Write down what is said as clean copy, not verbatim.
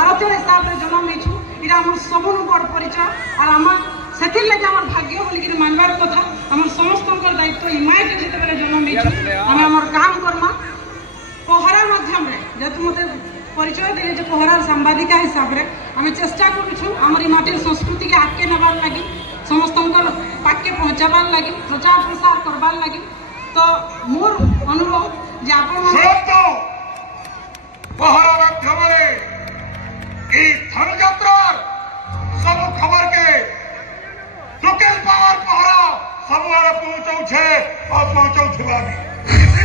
भारतीय हिसाब से जन्म लेचु इरा हमर सबनु बड़ परिचय और आम से लगे आम भाग्य बोलिक मानवार कथा आम समस्त दायित्व इमाइट जिते जन्म लेचु आम आम काम करमा पहरा माध्यम जेहतु मत परिचय देले जे पहरार सांबादिका हिसाब से आम चेष्टा करूँ आम माटिर संस्कृति के आगे नबार लगी समस्त पाके पहुँचाबार लगी प्रचार प्रसार करबार लगी तो मोर अनुरोध जे आपण पहरा माध्यम धनुयात्रा सब खबर के लोकल पावर पहरा सब पहुंचाऊ और पहुंचाऊ